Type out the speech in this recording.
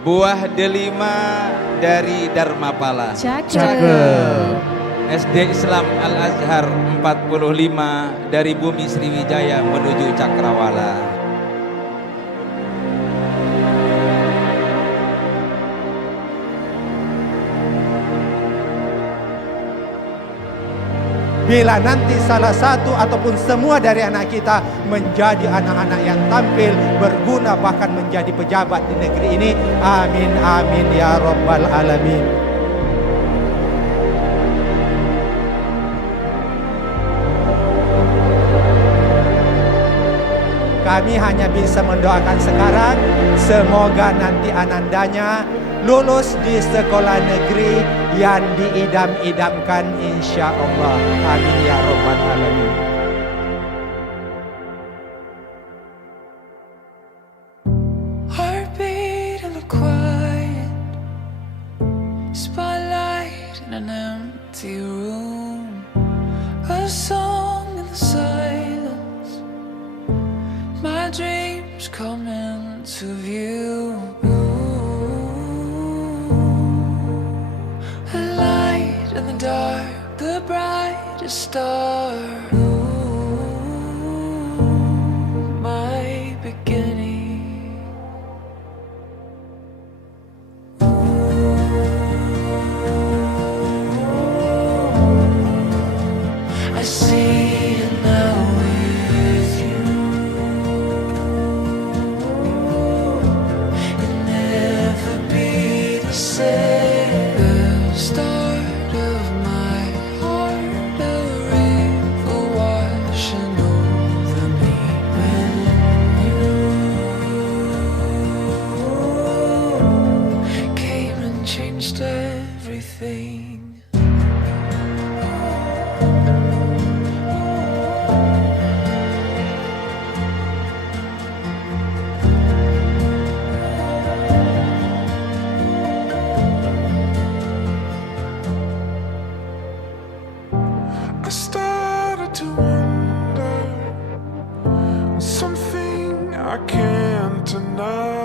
Buah delima dari Dharmapala. Cakep. SD Islam Al-AZHAR 45 dari Bumi Sriwijaya menuju Cakrawala. Bila nanti salah satu ataupun semua dari anak kita menjadi anak-anak yang tampil, berguna, bahkan menjadi pejabat di negeri ini. Amin, amin ya rabbal alamin. Kami hanya bisa mendoakan sekarang, semoga nanti anandanya lulus di sekolah negeri yang diidam-idamkan insya Allah. Amin ya rabbal alamin. Heartbeat in the quiet, spotlight in an empty room, a song in the silence, my dreams come into view. In the dark, the brightest star. My beginning. I see it now with you. It'll never be the same. The start of my heart, a river washing over me when you came and changed everything. I started to wonder something I can't deny.